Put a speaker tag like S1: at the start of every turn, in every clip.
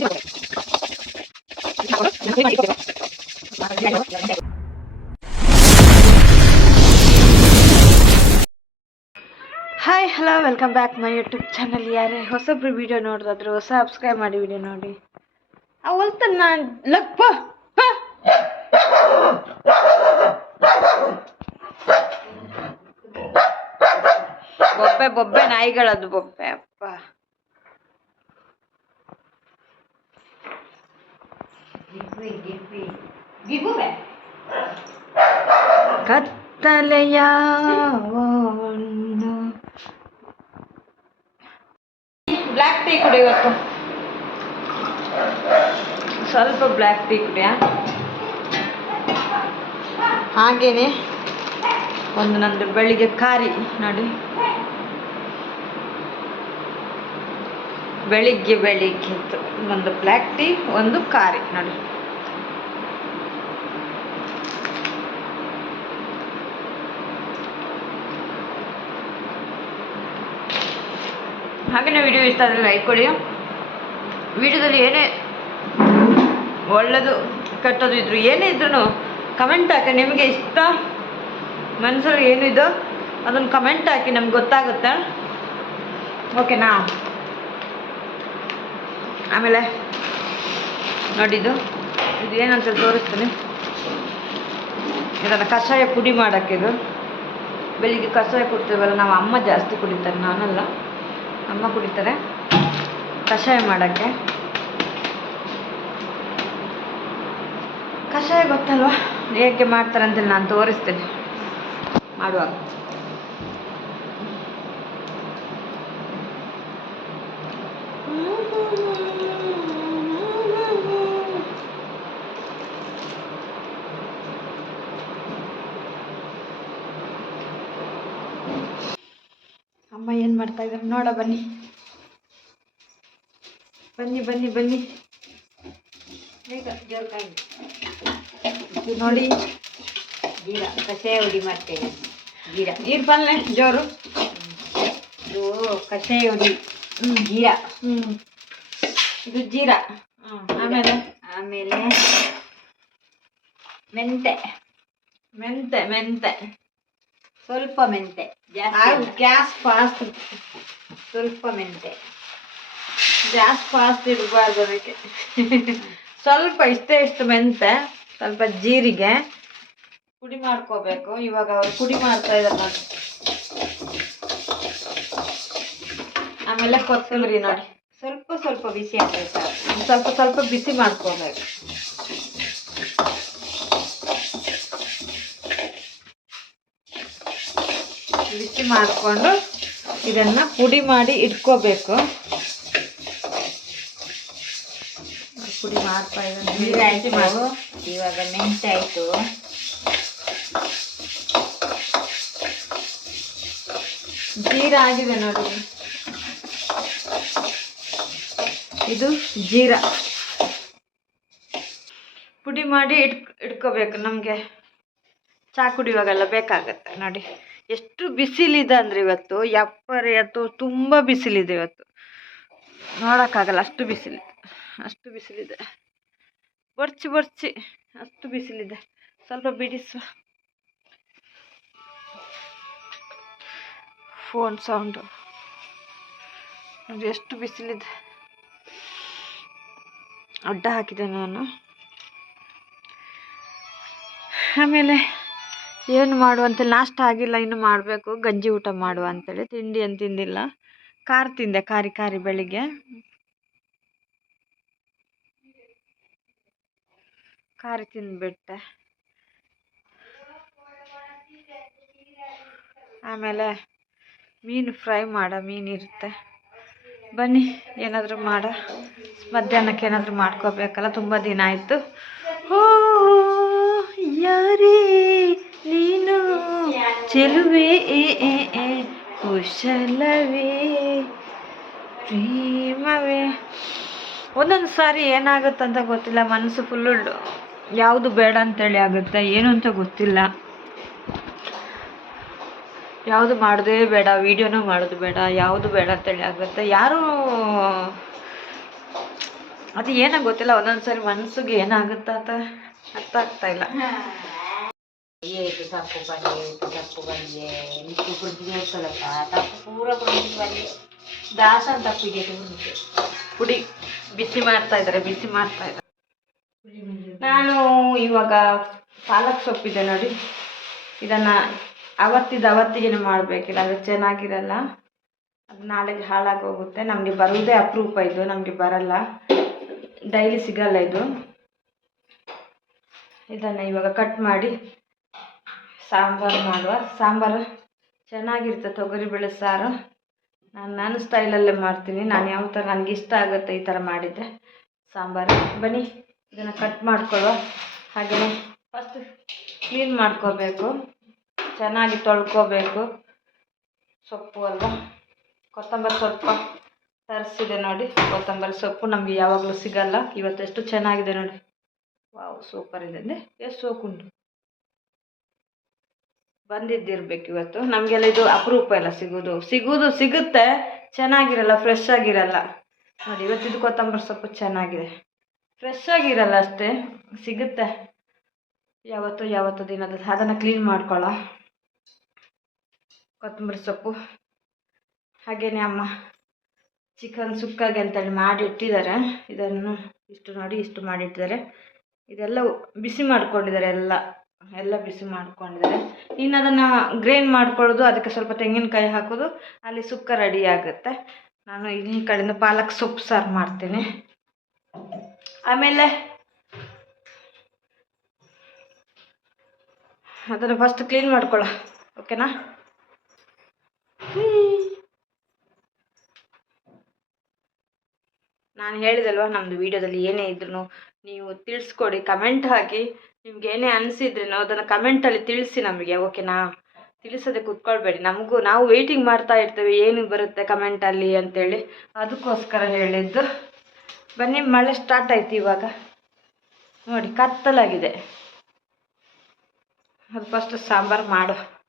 S1: Hi hello welcome back my YouTube channel ಯಾರೇ ಹೊಸಬ್ರು video ನೋಡಿದ್ರು ಸಬ್ಸ್ಕ್ರೈಬ್ ಮಾಡಿ ವಿಡಿಯೋ ನೋಡಿ. ಅವಲ್ತ ನಾನು ಲಕ್ ಬೊಬ್ಬೆ ಬೊಬ್ಬೆ ನಾಯಿಗಳದು ಬೊಬ್ಬೆ. ಕತ್ತಲೆಯ ಬ್ಲ್ಯಾಕ್ ಟೀ ಕುಡಿ ಇವತ್ತು. ಸ್ವಲ್ಪ ಬ್ಲ್ಯಾಕ್ ಟೀ ಕುಡಿಯ. ಹಾಗೇನೆ ಒಂದು ನಂದು ಬೆಳಿಗ್ಗೆ ಖಾರಿ ನೋಡಿ. ಬೆಳಿಗ್ಗೆ ಬೆಳಿಗ್ಗೆ ಒಂದು ಬ್ಲ್ಯಾಕ್ ಟೀ ಒಂದು ಖಾರಿ ನೋಡಿ. ಹಾಗೆಯೇ ವಿಡಿಯೋ ಇಷ್ಟ ಆದರೆ ಲೈಕ್ ಕೊಡಿ. ವಿಡಿಯೋದಲ್ಲಿ ಏನೇ ಒಳ್ಳೆಯದು ಕೆಟ್ಟದ್ದು ಇದ್ರು ಏನೇ ಇದ್ರೂ ಕಮೆಂಟ್ ಹಾಕಿ. ನಿಮಗೆ ಇಷ್ಟ ಮನಸ್ಸಲ್ಲಿ ಏನಿದೋ ಅದನ್ನು ಕಮೆಂಟ್ ಹಾಕಿ. ನಮ್ಗೆ ಗೊತ್ತಾಗುತ್ತೆ. ಓಕೆನಾ ಆಮೇಲೆ ನೋಡಿದ್ದು. ಇದು ಏನಂತ ತೋರಿಸ್ತೀನಿ. ಇದನ್ನು ಕಷಾಯ ಪುಡಿ ಮಾಡೋಕ್ಕಿದು ಬೆಳಿಗ್ಗೆ ಕಷಾಯ ಕುಡ್ತೀವಲ್ಲ, ನಾವು ಅಮ್ಮ ಜಾಸ್ತಿ ಕುಡಿತಾರೆ, ನಾನಲ್ಲ. ಅಮ್ಮ ಕುಡಿತಾರೆ. ಕಷಾಯ ಮಾಡೋಕ್ಕೆ. ಕಷಾಯ ಗೊತ್ತಲ್ವಾ? ಹೇಗೆ ಮಾಡ್ತಾರೆ ಅಂತ ನಾನು ತೋರಿಸ್ತೀನಿ. ಮಾಡುವಾಗ. ಮಾಡ್ತಾ ಇದ್ದಾರೆ. ನೋಡ ಬನ್ನಿ. ಬನ್ನಿ ಬನ್ನಿ ಬನ್ನಿ. ಬೇಗ ಇದು ನೋಡಿ.
S2: ಜೀರ ಕಷಾಯ ಹುಡಿ ಮಾಡ್ತೇವೆ ಜೀರ
S1: ನೀರು ಪಲ್ಲೆ ಜೋರು.
S2: ಇದು ಕಷಾಯ ಹುಡಿ.
S1: ಹ್ಞೂ
S2: ಜೀರ
S1: ಹ್ಞೂ ಇದು ಜೀರಾ. ಆಮೇಲೆ?
S2: ಆಮೇಲೆ ಮೆಂತೆ.
S1: ಮೆಂತೆ ಮೆಂತೆ.
S2: ಸ್ವಲ್ಪ ಮೆಂತೆ ಜಾಸ್ತಿ ಅಲ್ಲ.
S1: ಗ್ಯಾಸ್ ಫಾಸ್ಟ್
S2: ಸ್ವಲ್ಪ ಮೆಂತೆ
S1: ಗ್ಯಾಸ್ ಫಾಸ್ಟ್ ಇಡಬಾರ್ದು ಅದಕ್ಕೆ ಸ್ವಲ್ಪ ಇಷ್ಟೇ ಇಷ್ಟು ಮೆಂತೆ ಸ್ವಲ್ಪ ಜೀರಿಗೆ ಪುಡಿ ಮಾಡ್ಕೋಬೇಕು ಇವಾಗ ಅವ್ರು ಪುಡಿ ಮಾಡ್ತಾ ಇದ್ದಾರೆ ನೋಡಿ ಆಮೇಲೆ ಕೊತ್ತಂಬರಿ ನೋಡಿ
S2: ಸ್ವಲ್ಪ ಸ್ವಲ್ಪ ಬಿಸಿ ಆಗ್ಬೇಕು
S1: ಸ್ವಲ್ಪ ಸ್ವಲ್ಪ ಬಿಸಿ ಮಾಡ್ಕೋಬೇಕು ಬಿಸಿ ಮಾಡಿಕೊಂಡು ಇದನ್ನ ಪುಡಿ ಮಾಡಿ ಇಟ್ಕೋಬೇಕು. ಪುಡಿ ಮಾಡ್ತಾ
S2: ಜೀರ
S1: ಬಿಸಿ
S2: ಆಯ್ತು
S1: ಮಾಡಿ
S2: ಇವಾಗ ಮೆಂತೆ ಆಯ್ತು
S1: ಜೀರ ಆಗಿದೆ ನೋಡಿ. ಇದು ಜೀರ. ಪುಡಿ ಮಾಡಿ ಇಟ್ ಇಟ್ಕೋಬೇಕು ನಮಗೆ. ಚಹಾ ಕುಡಿಯುವಾಗೆಲ್ಲ ಬೇಕಾಗುತ್ತೆ ನೋಡಿ. ಎಷ್ಟು ಬಿಸಿಲಿದೆ ಅಂದರೆ ಇವತ್ತು? ಯಪ್ಪರೆ ಅಥವಾ ತುಂಬ ಬಿಸಿಲಿದೆ ಇವತ್ತು. ನೋಡೋಕ್ಕಾಗಲ್ಲ, ಅಷ್ಟು ಬಿಸಿಲಿದೆ ಅಷ್ಟು ಬಿಸಿಲಿದೆ. ಬರ್ಚಿ ಬರ್ಚಿ. ಅಷ್ಟು ಬಿಸಿಲಿದೆ. ಸ್ವಲ್ಪ ಬಿಡಿಸು ಫೋನ್ ಸೌಂಡು ಎಷ್ಟು ಬಿಸಿಲಿದೆ. ಅಡ್ಡ ಹಾಕಿದೆ ನಾನು. ಆಮೇಲೆ ಏನು ಮಾಡು ಅಂತೇಳಿ ನಾಷ್ಟ ಆಗಿಲ್ಲ, ಇನ್ನು ಮಾಡಬೇಕು. ಗಂಜಿ ಊಟ ಮಾಡುವ ಅಂತೇಳಿ ತಿಂಡಿ ಏನು ತಿಂದಿಲ್ಲ. ಖಾರ ತಿಂದೆ, ಖಾರಿ ಖಾರಿ ಬೆಳಿಗ್ಗೆ. ಖಾರಿ ತಿಂದ್ಬಿಟ್ಟೆ. ಆಮೇಲೆ ಮೀನು ಫ್ರೈ ಮಾಡ ಮೀನಿರುತ್ತೆ ಬನ್ನಿ, ಏನಾದರೂ ಮಾಡ. ಮಧ್ಯಾಹ್ನಕ್ಕೆ ಏನಾದರೂ ಮಾಡ್ಕೋಬೇಕಲ್ಲ, ತುಂಬ ದಿನ ಆಯಿತು. ಓ, ಯಾರೇ ಚೆಲುವೆ ಕುಶಲವೇ, ಪ್ರೇಮವೇ. ಒಂದೊಂದು ಸಾರಿ ಏನಾಗುತ್ತಂತ ಗೊತ್ತಿಲ್ಲ, ಮನಸ್ಸು ಫುಲ್ಲು ಯಾವುದು ಬೇಡ ಅಂತೇಳಿ ಆಗುತ್ತೆ, ಏನು ಅಂತ ಗೊತ್ತಿಲ್ಲ. ಯಾವುದು ಮಾಡೋದೇ ಬೇಡ, ವೀಡಿಯೋನೂ ಮಾಡೋದು ಬೇಡ, ಯಾವುದು ಬೇಡ ಅಂತೇಳಿ ಆಗುತ್ತೆ. ಯಾರು, ಅದು ಏನೋ ಗೊತ್ತಿಲ್ಲ ಒಂದೊಂದ್ಸರಿ ಮನಸ್ಸಿಗೆ ಏನಾಗುತ್ತ ಅಂತ ಅರ್ಥ ಆಗ್ತಾ ಇಲ್ಲ.
S2: ಏಟು ತಪ್ಪು ಬಂದೆ ನಿಕ್ಕು ಬುದ್ಧಿ ಹೇಳ್ಕೊಳಪ್ಪ ತಪ್ಪು ಪೂರ ಬುದ್ಧಿ ಬಂದೆ ದಾಸ ತಪ್ಪಿಗೆ ಉಂಟು
S1: ಪುಡಿ ಬಿಸಿ ಮಾಡ್ತಾ ಇದ್ದಾರೆ ಬಿಸಿ ಮಾಡ್ತಾ ಇದ್ದಾರೆ ನಾನು ಇವಾಗ ಪಾಲಕ್ ಸೊಪ್ಪಿದೆ ನೋಡಿ. ಇದನ್ನು ಅವತ್ತಿದ ಅವತ್ತಿಗೆ ಮಾಡಬೇಕಿಲ್ಲ ಅದು ಚೆನ್ನಾಗಿರಲ್ಲ. ಅದು ನಾಳೆಗೆ ಹಾಳಾಗಿ ಹೋಗುತ್ತೆ. ನಮಗೆ ಬರುವುದೇ ಅಪರೂಪ ಇದು ನಮಗೆ ಬರಲ್ಲ. ಡೈಲಿ ಸಿಗಲ್ಲ ಇದು. ಇದನ್ನು ಇವಾಗ ಕಟ್ ಮಾಡಿ ಸಾಂಬಾರು ಮಾಡುವ. ಸಾಂಬಾರು ಚೆನ್ನಾಗಿರುತ್ತೆ ತೊಗರಿಬೇಳೆ ಸಾರು. ನಾನು ನನ್ನ ಸ್ಟೈಲಲ್ಲೇ ಮಾಡ್ತೀನಿ. ನಾನು ಯಾವ ಥರ ನನಗೆ ಇಷ್ಟ ಆಗುತ್ತೆ ಈ ಥರ ಮಾಡಿದರೆ ಸಾಂಬಾರು. ಬನ್ನಿ, ಇದನ್ನು ಕಟ್ ಮಾಡ್ಕೊಳ್ಳುವ. ಹಾಗೆಯೇ ಫಸ್ಟ್ ಕ್ಲೀನ್ ಮಾಡ್ಕೋಬೇಕು. ಚೆನ್ನಾಗಿ ತೊಳ್ಕೋಬೇಕು. ಸೊಪ್ಪು ಅಲ್ವಾ? ಕೊತ್ತಂಬರಿ ಸ್ವಲ್ಪ ತರಿಸಿದೆ ನೋಡಿ. ಕೊತ್ತಂಬರಿ ಸೊಪ್ಪು ನಮಗೆ ಯಾವಾಗಲೂ ಸಿಗಲ್ಲ. ಇವತ್ತೆಷ್ಟು ಚೆನ್ನಾಗಿದೆ ನೋಡಿ. ವಾವ್ ಸೂಪರ್ ಇದೆ. ಅಂದರೆ ಎಷ್ಟು ಸೋಕುಂಟು ಬಂದಿದ್ದಿರ್ಬೇಕು ಇವತ್ತು. ನಮಗೆಲ್ಲ ಇದು ಅಪರೂಪ ಎಲ್ಲ ಸಿಗೋದು. ಸಿಗೋದು, ಸಿಗುತ್ತೆ. ಚೆನ್ನಾಗಿರಲ್ಲ ಫ್ರೆಶ್ ಆಗಿರಲ್ಲ. ನೋಡಿ ಇವತ್ತಿದು ಕೊತ್ತಂಬರಿ ಸೊಪ್ಪು ಚೆನ್ನಾಗಿದೆ. ಫ್ರೆಶ್ ಆಗಿರಲ್ಲ ಅಷ್ಟೇ. ಸಿಗುತ್ತೆ. ಯಾವತ್ತು ಯಾವತ್ತು ದಿನದ ಅದನ್ನು ಕ್ಲೀನ್ ಮಾಡ್ಕೊಳ್ಳ ಕೊತ್ತಂಬರಿ ಸೊಪ್ಪು. ಹಾಗೆಯೇ ಅಮ್ಮ ಚಿಕನ್ ಸುಕ್ಕಾಗೆ ಅಂತೇಳಿ ಮಾಡಿ ಇಟ್ಟಿದ್ದಾರೆ ಇದನ್ನು ಇಷ್ಟು ನೋಡಿ, ಇಷ್ಟು ಮಾಡಿಟ್ಟಿದ್ದಾರೆ. ಇದೆಲ್ಲ ಬಿಸಿ ಮಾಡ್ಕೊಂಡಿದ್ದಾರೆ ಎಲ್ಲ. ಎಲ್ಲ ಬಿಸಿ ಮಾಡ್ಕೊಂಡಿದ್ದಾರೆ. ಇನ್ನು ಅದನ್ನು ಗ್ರೈಂಡ್ ಮಾಡ್ಕೊಳ್ಳೋದು, ಅದಕ್ಕೆ ಸ್ವಲ್ಪ ತೆಂಗಿನಕಾಯಿ ಹಾಕೋದು, ಅಲ್ಲಿ ಸುಕ್ಕ ರೆಡಿ ಆಗುತ್ತೆ. ನಾನು ಈ ಕಡೆಯಿಂದ ಪಾಲಕ್ ಸೊಪ್ಪು ಸಾರು ಮಾಡ್ತೀನಿ. ಆಮೇಲೆ ಅದನ್ನು ಫಸ್ಟ್ ಕ್ಲೀನ್ ಮಾಡ್ಕೊಳ್ಳ ಓಕೆನಾ ನಾನು ಹೇಳಿದಲ್ವ ನಮ್ಮದು ವೀಡಿಯೋದಲ್ಲಿ ಏನೇ ಇದ್ರೂ ನೀವು ತಿಳಿಸ್ಕೊಡಿ ಕಮೆಂಟ್ ಹಾಕಿ. ನಿಮ್ಗೆ ಏನೇ ಅನಿಸಿದ್ರೂ ಅದನ್ನು ಕಮೆಂಟಲ್ಲಿ ತಿಳಿಸಿ ನಮಗೆ ಓಕೆನಾ ತಿಳಿಸದೆ ಕೂತ್ಕೊಳ್ಬೇಡಿ. ನಮಗೂ, ನಾವು ವೆಯ್ಟಿಂಗ್ ಮಾಡ್ತಾ ಇರ್ತೇವೆ, ಏನು ಬರುತ್ತೆ ಕಮೆಂಟಲ್ಲಿ ಅಂತೇಳಿ. ಅದಕ್ಕೋಸ್ಕರ ಹೇಳಿದ್ದು. ಬನ್ನಿ, ಮಳೆ ಸ್ಟಾರ್ಟ್ ಆಯ್ತು ಇವಾಗ. ನೋಡಿ, ಕತ್ತಲಾಗಿದೆ. ಅದು ಫಸ್ಟ್ ಸಾಂಬಾರು ಮಾಡು.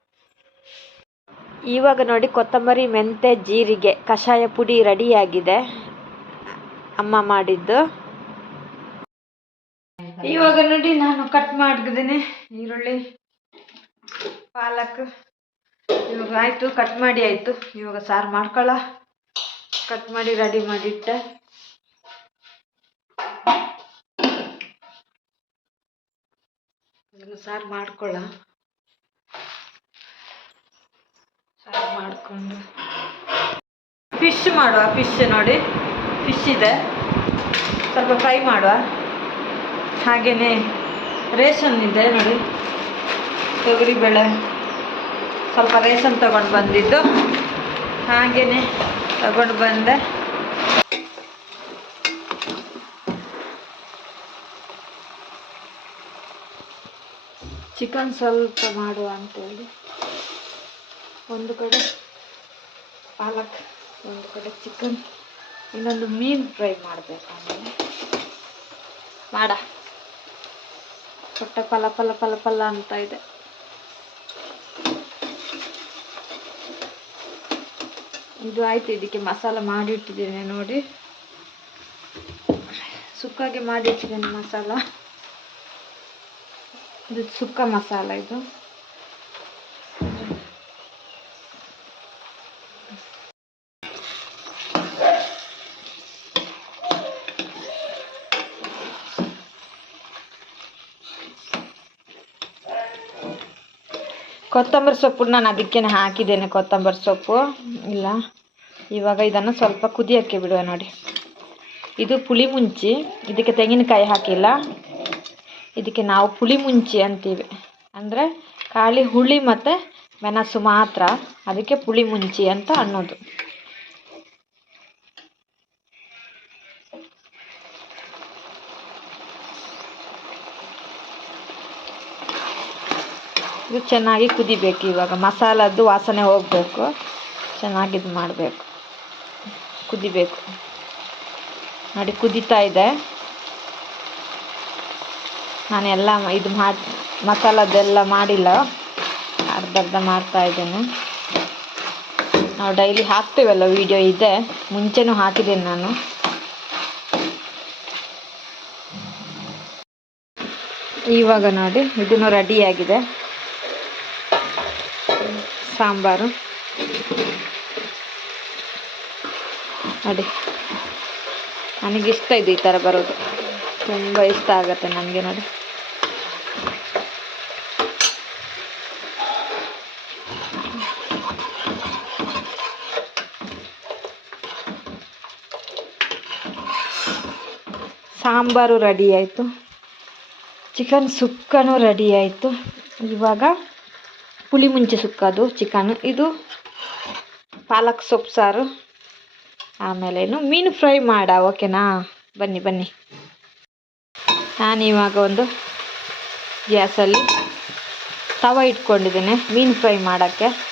S1: ಇವಾಗ ನೋಡಿ, ಕೊತ್ತಂಬರಿ ಮೆಂತೆ ಜೀರಿಗೆ, ಕಷಾಯ ಪುಡಿ ರೆಡಿಯಾಗಿದೆ ಅಮ್ಮ ಮಾಡಿದ್ದು. ಇವಾಗ ನೋಡಿ ನಾನು ಕಟ್ ಮಾಡಿದ್ದೀನಿ ಈರುಳ್ಳಿ, ಪಾಲಕ್. ಇವಾಗ ಆಯಿತು ಕಟ್ ಮಾಡಿ ಆಯಿತು. ಇವಾಗ ಸಾರು ಮಾಡ್ಕೊಳ್ಳ ಕಟ್ ಮಾಡಿ ರೆಡಿ ಮಾಡಿಟ್ಟ. ಸಾರು ಮಾಡ್ಕೊಳ್ಳ ಸಾರು ಮಾಡಿಕೊಂಡು. ಫಿಶ್ ಮಾಡುವ ಫಿಶ್ ನೋಡಿ. ಫಿಶ್ ಇದೆ. ಸ್ವಲ್ಪ ಫ್ರೈ ಮಾಡುವ. ಹಾಗೆಯೇ ರೇಷನ್ ಇದೆ ನೋಡಿ. ತೊಗರಿಬೇಳೆ ಸ್ವಲ್ಪ ರೇಷನ್ ತಗೊಂಡು ಬಂದಿದ್ದು. ಹಾಗೆಯೇ ತಗೊಂಡು ಬಂದೆ. ಚಿಕನ್ ಸ್ವಲ್ಪ ಮಾಡುವ ಅಂತೇಳಿ. ಒಂದು ಕಡೆ ಪಾಲಕ್, ಒಂದು ಕಡೆ ಚಿಕನ್, ಇನ್ನೊಂದು ಮೀನು ಫ್ರೈ ಮಾಡಬೇಕು ಆಮೇಲೆ. ಮಾಡ. ಹೊಟ್ಟೆ ಪಲ ಪಲ ಪಲ ಪಲ ಅಂತ ಇದೆ. ಇದು ಆಯ್ತು ಇದಕ್ಕೆ ಮಸಾಲ ಮಾಡಿಟ್ಟಿದ್ದೇನೆ ನೋಡಿ. ಸುಕ್ಕಾಗೆ ಮಾಡಿಟ್ಟಿದ್ದೇನೆ ಮಸಾಲ. ಇದು ಸುಕ್ಕ ಮಸಾಲ ಇದು. ಕೊತ್ತಂಬರಿ ಸೊಪ್ಪು ನಾನು ಅದಕ್ಕೇನೆ ಹಾಕಿದ್ದೇನೆ ಕೊತ್ತಂಬರಿ ಸೊಪ್ಪು. ಇಲ್ಲ, ಇವಾಗ ಇದನ್ನು ಸ್ವಲ್ಪ ಕುದಿಯೋಕ್ಕೆ ಬಿಡುವ ನೋಡಿ. ಇದು ಪುಳಿ ಮುಂಚಿ, ಇದಕ್ಕೆ ತೆಂಗಿನಕಾಯಿ ಹಾಕಿಲ್ಲ. ಇದಕ್ಕೆ ನಾವು ಪುಳಿ ಮುಂಚಿ ಅಂತೀವಿ. ಅಂದರೆ ಖಾಲಿ ಹುಳಿ ಮತ್ತು ಮೆಣಸು ಮಾತ್ರ. ಅದಕ್ಕೆ ಪುಳಿ ಮುಂಚಿ ಅಂತ ಅನ್ನೋದು. ಇದು ಚೆನ್ನಾಗಿ ಕುದಿಬೇಕು ಇವಾಗ. ಮಸಾಲದ್ದು ವಾಸನೆ ಹೋಗಬೇಕು. ಚೆನ್ನಾಗಿ ಇದು ಮಾಡಬೇಕು. ಕುದಿಬೇಕು. ನೋಡಿ, ಕುದಿತಾ ಇದೆ. ನಾನು ನಾನೆಲ್ಲ ಇದು ಮಾಡಿ, ಮಸಾಲದ್ದೆಲ್ಲ ಮಾಡಿಲ್ಲ. ಅರ್ಧ ಅರ್ಧ ಮಾಡ್ತಾ ಇದ್ದೇನೆ. ನಾವು ಡೈಲಿ ಹಾಕ್ತೀವಲ್ಲ ವಿಡಿಯೋ ಇದೆ. ಮುಂಚೆನೂ ಹಾಕಿದ್ದೀನಿ ನಾನು. ಇವಾಗ ನೋಡಿ, ಇದನ್ನು ರೆಡಿಯಾಗಿದೆ ಸಾಂಬಾರು. ನೋಡಿ ನನಗಿಷ್ಟ ಇದೆ ಈ ಥರ ಬರೋದು. ತುಂಬ ಇಷ್ಟ ಆಗುತ್ತೆ ನನಗೆ ನೋಡಿ. ಸಾಂಬಾರು ರೆಡಿ ಆಯಿತು. ಚಿಕನ್ ಸುಕ್ಕನೂ ರೆಡಿ ಆಯಿತು. ಇವಾಗ ಪುಳಿ ಮುಂಚೆ ಸುಕ್ಕದು, ಚಿಕನ್. ಇದು ಪಾಲಕ್ ಸೊಪ್ಪು, ಸಾರು. ಆಮೇಲೆ ಮೀನು ಫ್ರೈ ಮಾಡ, ಓಕೆನಾ? ಬನ್ನಿ ಬನ್ನಿ. ನಾನು ಇವಾಗ ಒಂದು ಗ್ಯಾಸಲ್ಲಿ ತವ ಇಟ್ಕೊಂಡಿದ್ದೇನೆ ಮೀನು ಫ್ರೈ ಮಾಡೋಕ್ಕೆ.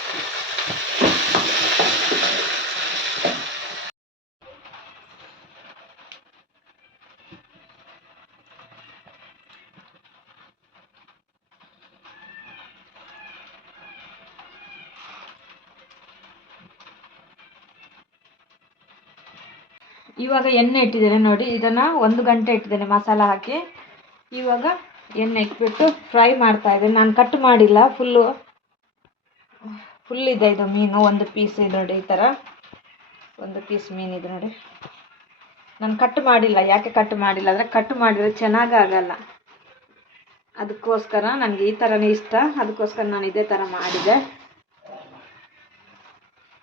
S1: ಇವಾಗ ಎಣ್ಣೆ ಇಟ್ಟಿದ್ದೇನೆ ನೋಡಿ, ಇದನ್ನು ಒಂದು ಗಂಟೆ ಇಟ್ಟಿದ್ದೇನೆ ಮಸಾಲ ಹಾಕಿ. ಇವಾಗ ಎಣ್ಣೆ ಇಟ್ಬಿಟ್ಟು ಫ್ರೈ ಮಾಡ್ತಾ ಇದ್ದೇನೆ. ನಾನು ಕಟ್ ಮಾಡಿಲ್ಲ ಫುಲ್ಲು ಫುಲ್ ಇದೆ ಇದು ಮೀನು, ಒಂದು ಪೀಸ್ ಇದೆ ನೋಡಿ ಈ ಥರ ಒಂದು ಪೀಸ್ ಮೀನು ಇದೆ ನೋಡಿ. ನಾನು ಕಟ್ ಮಾಡಿಲ್ಲ, ಯಾಕೆ ಕಟ್ ಮಾಡಿಲ್ಲ ಅಂದರೆ ಕಟ್ ಮಾಡಿದರೆ ಚೆನ್ನಾಗಿ ಆಗಲ್ಲ. ಅದಕ್ಕೋಸ್ಕರ ನನಗೆ ಈ ಥರನೇ ಇಷ್ಟ. ಅದಕ್ಕೋಸ್ಕರ ನಾನು ಇದೇ ಥರ ಮಾಡಿದೆ.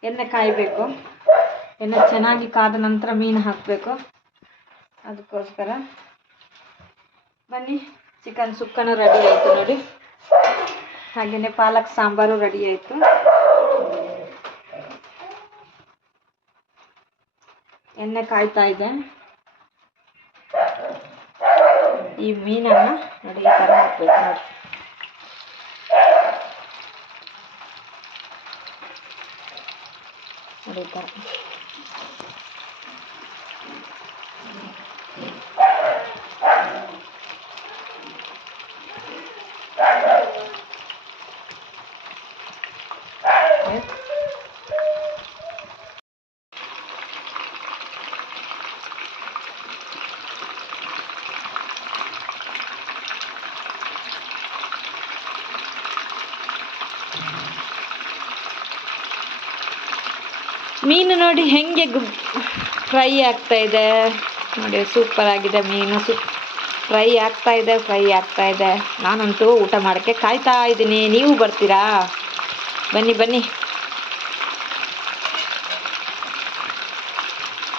S1: ಎಣ್ಣೆ ಕಾಯಬೇಕು. ಎಣ್ಣೆ ಚೆನ್ನಾಗಿ ಕಾದ ನಂತರ ಮೀನು ಹಾಕಬೇಕು. ಅದಕ್ಕೋಸ್ಕರ ಬನ್ನಿ ಚಿಕನ್ ಸುಕ್ಕನೂ ರೆಡಿ ಆಯಿತು ನೋಡಿ. ಹಾಗೆಯೇ ಪಾಲಕ್ ಸಾಂಬಾರು ರೆಡಿ ಆಯಿತು. ಎಣ್ಣೆ ಕಾಯ್ತಾ ಇದೆ. ಈ ಮೀನನ್ನು ನೋಡಿ ಈ ಥರ ಹಾಕ್ಬೇಕು ನೋಡಿ. ನೋಡಿ ಈ ಥರ Thank you. ಮೀನು ನೋಡಿ ಹೆಂಗೆ ಫ್ರೈ ಆಗ್ತಾ ಇದೆ. ನೋಡಿ ಸೂಪರ್ ಆಗಿದೆ ಮೀನು. ಸು ಫ್ರೈ ಆಗ್ತಾ ಇದೆ ಫ್ರೈ ಆಗ್ತಾ ಇದೆ. ನಾನಂತೂ ಊಟ ಮಾಡೋಕ್ಕೆ ಕಾಯ್ತಾ ಇದ್ದೀನಿ. ನೀವು ಬರ್ತೀರಾ? ಬನ್ನಿ ಬನ್ನಿ.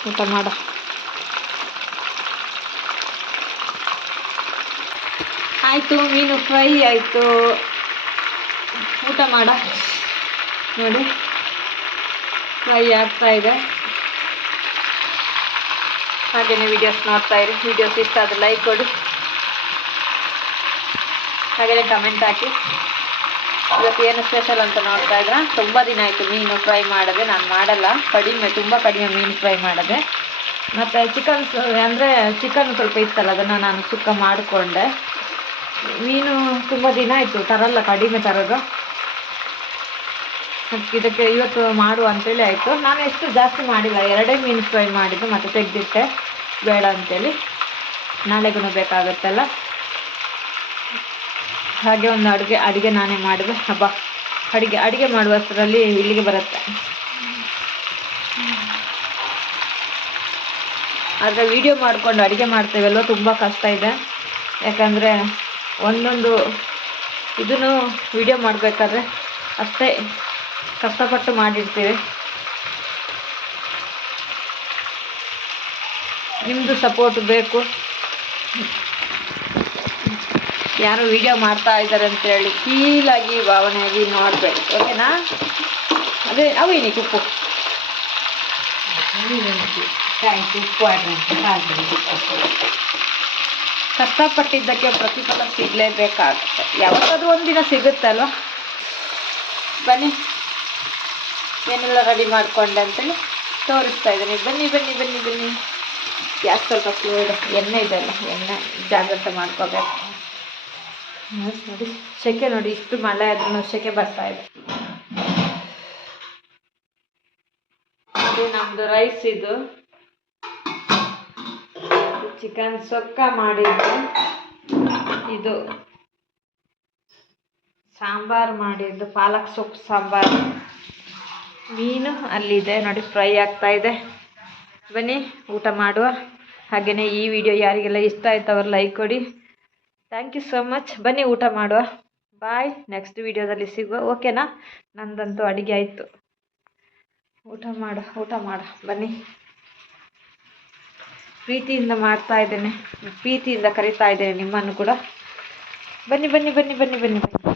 S1: ಊಟ ಮಾಡ. ಆಯಿತು, ಮೀನು ಫ್ರೈ ಆಯಿತು. ಊಟ ಮಾಡ. ನೋಡಿ. ಫ್ರೈ ಆಗ್ತಾ ಇದೆ. ಹಾಗೆಯೇ ವಿಡಿಯೋಸ್ ನೋಡ್ತಾ ಇರಿ. ವಿಡಿಯೋಸ್ ಇಷ್ಟ ಆದರೆ ಲೈಕ್ ಕೊಡಿ. ಹಾಗೆಯೇ ಕಮೆಂಟ್ ಹಾಕಿ. ಇವತ್ತು ಏನು ಸ್ಪೆಷಲ್ ಅಂತ ನೋಡ್ತಾ ಇದ್ರ ತುಂಬ ದಿನ ಆಯಿತು ಮೀನು ಫ್ರೈ ಮಾಡೋದೆ. ನಾನು ಮಾಡಲ್ಲ. ಕಡಿಮೆ, ತುಂಬ ಕಡಿಮೆ ಮೀನು ಫ್ರೈ ಮಾಡೋದೆ. ಮತ್ತು ಚಿಕನ್ ಅಂದರೆ ಚಿಕನ್ ಸ್ವಲ್ಪ ಇತ್ತಲ್ಲ, ಅದನ್ನು ನಾನು ಸುಕ್ಕ ಮಾಡಿಕೊಂಡೆ. ಮೀನು ತುಂಬ ದಿನ ಆಯಿತು, ತರಲ್ಲ, ಕಡಿಮೆ ತರೋದು. ಇದಕ್ಕೆ ಇವತ್ತು ಮಾಡು ಅಂತೇಳಿ ಆಯಿತು. ನಾನು ಎಷ್ಟು ಜಾಸ್ತಿ ಮಾಡಿಲ್ಲ. ಎರಡೇ ಮೀನು ಫ್ರೈ ಮಾಡಿದ್ದು, ಮತ್ತು ತೆಗೆದಿಟ್ಟೆ. ಬೇಡ ಅಂತೇಳಿ ನಾಳೆಗೂ ಬೇಕಾಗುತ್ತಲ್ಲ? ಹಾಗೆ ಒಂದು ಅಡುಗೆ ಅಡುಗೆ ನಾನೇ ಮಾಡಿದೆ ಹಬ್ಬ ಅಡುಗೆ ಅಡುಗೆ ಮಾಡುವಷ್ಟರಲ್ಲಿ ಇಲ್ಲಿಗೆ ಬರುತ್ತೆ. ಆದರೆ ವಿಡಿಯೋ ಮಾಡಿಕೊಂಡು ಅಡುಗೆ ಮಾಡ್ತೇವಲ್ವ? ತುಂಬ ಕಷ್ಟ ಇದೆ. ಯಾಕಂದರೆ ಒಂದೊಂದು ಇದನ್ನು ವಿಡಿಯೋ ಮಾಡಬೇಕಾದ್ರೆ ಅಷ್ಟೇ ಕಷ್ಟಪಟ್ಟು ಮಾಡಿರ್ತೀವಿ. ನಿಮ್ಮದು ಸಪೋರ್ಟ್ ಬೇಕು. ಯಾರು ವಿಡಿಯೋ ಮಾಡ್ತಾ ಇದ್ದಾರೆ ಅಂತೇಳಿ ಕೀಲಾಗಿ ಭಾವನೆಯಾಗಿ ನೋಡಬೇಡಿ ಓಕೆನಾ ಅದೇ ಅವು ಉಪ್ಪು?
S2: ಉಪ್ಪು
S1: ಕಷ್ಟಪಟ್ಟಿದ್ದಕ್ಕೆ ಪ್ರತಿಫಲ ಸಿಗಲೇಬೇಕಾಗುತ್ತೆ. ಯಾವತ್ತಾದ್ರೂ ಒಂದಿನ ಸಿಗುತ್ತಲ್ವ? ಬನ್ನಿ. ಏನೆಲ್ಲ ರೆಡಿ ಮಾಡ್ಕೊಂಡೆ ಅಂತೇಳಿ ತೋರಿಸ್ತಾ ಇದ್ದೀನಿ. ಬನ್ನಿ ಬನ್ನಿ ಬನ್ನಿ ಬನ್ನಿ. ಗ್ಯಾಸ್ ಸ್ವಲ್ಪ ಫ್ಲೂಯಿಡ್ ಎಣ್ಣೆ ಇದೆ ಅಲ್ಲ, ಎಣ್ಣೆ ಜಾಗ್ರತೆ ಮಾಡ್ಕೋಬೇಕು. ನೋಡಿ, ಸೆಕೆ ನೋಡಿ, ಇಷ್ಟು ಮಳೆ ಆದ್ರೂ ಸೆಕೆ ಬರ್ತಾ ಇದು. ನಮ್ಮದು ರೈಸ್ ಇದು. ಚಿಕನ್ ಸೊಕ್ಕ ಮಾಡಿದ್ದು. ಇದು ಸಾಂಬಾರು ಮಾಡಿದ್ದು, ಪಾಲಕ್ ಸೊಪ್ಪು ಸಾಂಬಾರು. ಮೀನು ಅಲ್ಲಿದೆ, ನೋಡಿ ಫ್ರೈ ಆಗ್ತಾ ಇದೆ. ಬನ್ನಿ, ಊಟ ಮಾಡುವ. ಹಾಗೆಯೇ ಈ ವಿಡಿಯೋ ಯಾರಿಗೆಲ್ಲ ಇಷ್ಟ ಆಯ್ತು ಅವ್ರು ಲೈಕ್ ಕೊಡಿ. ಥ್ಯಾಂಕ್ ಯು ಸೋ ಮಚ್ ಬನ್ನಿ, ಊಟ ಮಾಡುವ. ಬಾಯ್ ನೆಕ್ಸ್ಟ್ ವಿಡಿಯೋದಲ್ಲಿ ಸಿಗುವ. ಓಕೆನಾ ನಂದಂತೂ ಅಡುಗೆ ಆಯಿತು. ಊಟ ಮಾಡು ಊಟ ಮಾಡು. ಬನ್ನಿ. ಪ್ರೀತಿಯಿಂದ ಮಾಡ್ತಾ ಇದ್ದೇನೆ. ಪ್ರೀತಿಯಿಂದ ಕರಿತಾ ಇದ್ದೇನೆ ನಿಮ್ಮನ್ನು ಕೂಡ. ಬನ್ನಿ ಬನ್ನಿ ಬನ್ನಿ ಬನ್ನಿ ಬನ್ನಿ ಬನ್ನಿ.